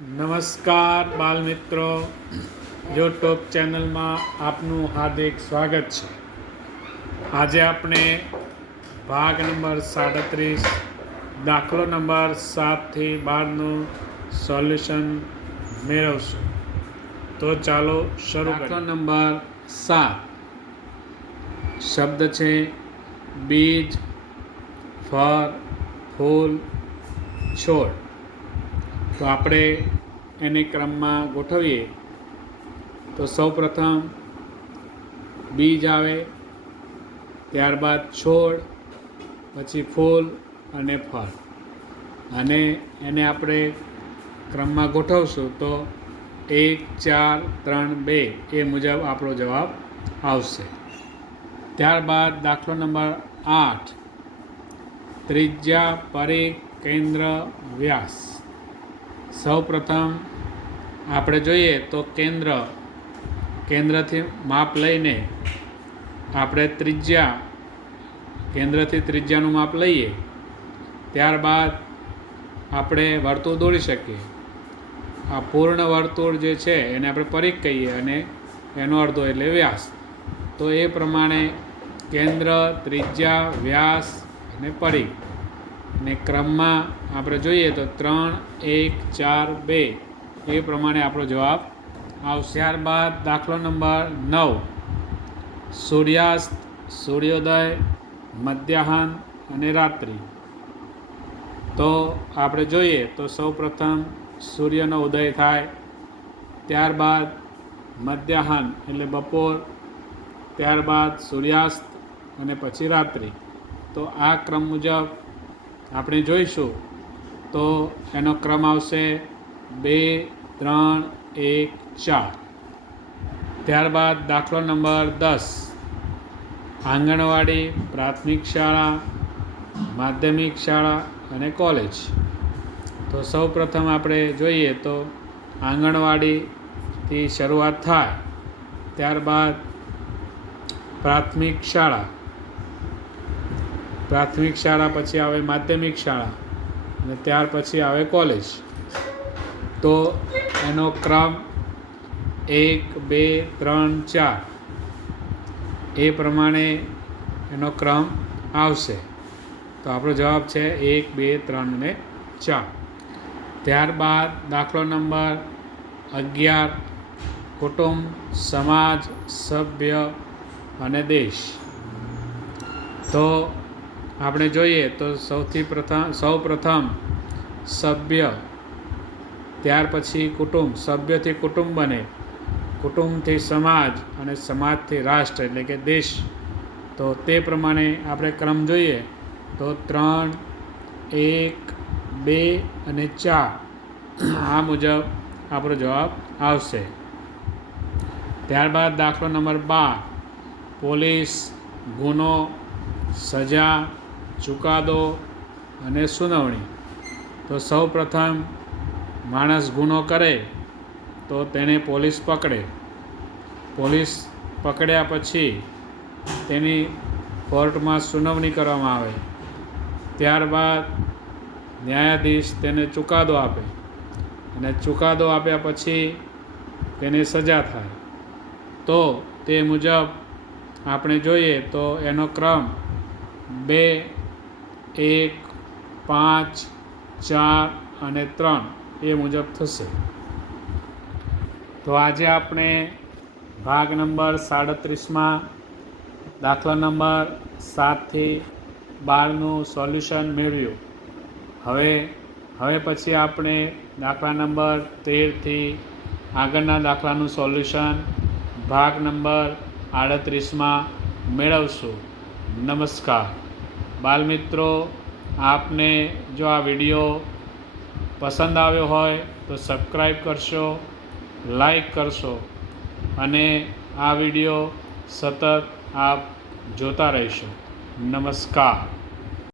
નમસ્કાર બાલમિત્રો, યુટ્યુબ ચેનલમાં આપનું હાર્દિક સ્વાગત છે. આજે આપણે ભાગ નંબર 37 દાખલો નંબર 7થી 12નું સોલ્યુશન મેળવશું. તો ચાલો શરૂ કરીએ. દાખલો નંબર 7 શબ્દ છે બીજ, ફળ, ફૂલ, છોડ. તો આપણે એને ક્રમમાં ગોઠવીએ તો સૌપ્રથમ બીજ આવે, ત્યારબાદ છોડ, પછી ફૂલ અને ફળ, અને એને આપણે ક્રમમાં ગોઠવશું તો 1, 4, 3, 2 એ મુજબ આપણો જવાબ આવશે. ત્યારબાદ દાખલો નંબર 8 ત્રિજ્યા, પરિઘ, કેન્દ્ર, વ્યાસ. સૌપ્રથમ આપણે જોઈએ તો કેન્દ્રથી માપ લઈને આપણે કેન્દ્રથી ત્રિજ્યાનું માપ લઈએ. ત્યારબાદ આપણે વર્તુળ દોરી શકીએ. આ પૂર્ણ વર્તુળ જે છે એને આપણે પરિઘ કહીએ અને એનો અડધો એટલે વ્યાસ. તો એ પ્રમાણે કેન્દ્ર, ત્રિજ્યા, વ્યાસ અને પરિઘ, અને ક્રમમાં આપણે જોઈએ તો 3, 1, 4, 2 એ પ્રમાણે આપણો જવાબ આવશે. ત્યારબાદ દાખલો નંબર 9 સૂર્યાસ્ત, સૂર્યોદય, મધ્યાહન અને રાત્રિ. તો આપણે જોઈએ તો સૌપ્રથમ સૂર્યનો ઉદય થાય, ત્યારબાદ મધ્યાહન એટલે બપોર, ત્યારબાદ સૂર્યાસ્ત અને પછી રાત્રિ. તો આ ક્રમ મુજબ આપણે જોઈશું તો એનો ક્રમ આવશે 2, 3, 1, 4. ત્યારબાદ દાખલો નંબર 10 આંગણવાડી, પ્રાથમિક શાળા, માધ્યમિક શાળા અને કોલેજ. તો સૌપ્રથમ આપણે જોઈએ તો આંગણવાડીથી શરૂઆત થાય, ત્યારબાદ પ્રાથમિક શાળા પછી આવે માધ્યમિક શાળા અને ત્યાર પછી આવે કોલેજ. તો એનો ક્રમ 1, 2, 3, 4 એ પ્રમાણે એનો ક્રમ આવશે. તો આપણો જવાબ છે 1, 2, 3 અને 4. ત્યારબાદ દાખલો નંબર 11 કુટુંબ, સમાજ, સભ્ય અને દેશ. તો આપણે જોઈએ તો સૌપ્રથમ સભ્ય, ત્યાર પછી કુટુંબ, સભ્યથી કુટુંબ બને, કુટુંબથી સમાજ અને સમાજથી રાષ્ટ્ર એટલે કે દેશ. તો તે પ્રમાણે આપણે ક્રમ જોઈએ તો 3, 1, 2 અને 4 આ મુજબ આપણો જવાબ આવશે. ત્યારબાદ દાખલો નંબર 12 પોલીસ, ગુનો, સજા, ચુકાદો અને સુનાવણી. તો સૌપ્રથમ માણસ ગુનો કરે તો તેને પોલીસ પકડે. પોલીસ પકડ્યા પછી તેની કોર્ટમાં સુનાવણી કરવામાં આવે. ત્યારબાદ ન્યાયાધીશ તેને ચુકાદો આપે, અને ચુકાદો આપ્યા પછી તેને સજા થાય. તો તે મુજબ આપણે જોઈએ તો એનો ક્રમ 2, 1, 5, 4 અને 3 એ મુજબ થશે. તો આજે આપણે ભાગ નંબર 37માં દાખલા નંબર 7થી 12નું સોલ્યુશન મેળવ્યું. હવે પછી આપણે દાખલા નંબર 13થી આગળના દાખલાનું સોલ્યુશન ભાગ નંબર 38માં મેળવશું. નમસ્કાર બાલમિત્રો, આપને જો આ વિડીયો પસંદ આવ્યો હોય તો સબસ્ક્રાઈબ કરશો, લાઈક કરશો અને આ વિડીયો સતત આપ જોતા રહેશો. નમસ્કાર.